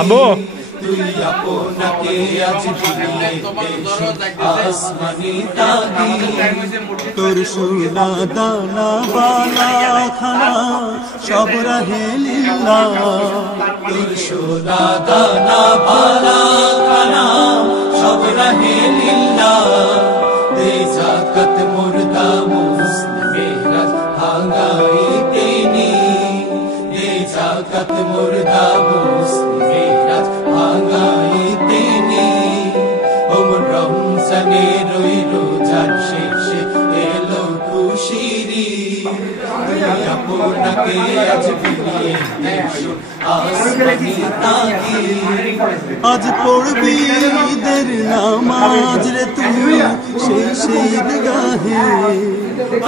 আম্মু তুই আপনাকে আজ ফিরিয়ে আসমানি তাকি তোর সোনা দানা বালা খানা সব রাহে লীলা তোর সোনা দানা বালা খানা সব রাহে লীলা দে জাকাত মুর্দা মুসলিমেরা ভাঙাইতে নি দে জাকাত মুর্দা মুসলিমেরা ভাঙাইতে নি ওমন রমজানের ওই রোজার শেষে এলো খুশিরি আপনাকে আজ ফিরিয়ে এসো আসমানি তাকি আজ পড়বি ঈদের নামাজ রে তুই সেই ঈদগাহে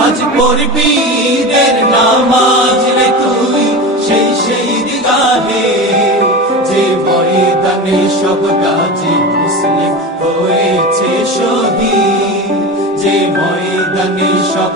আজ পড়বি ঈদের নামাজ রে তুই সেই ঈদগাহে যে ময়দানে সব গাজী মুসলিম হয়েছে শহীদ যে ময়দানে সব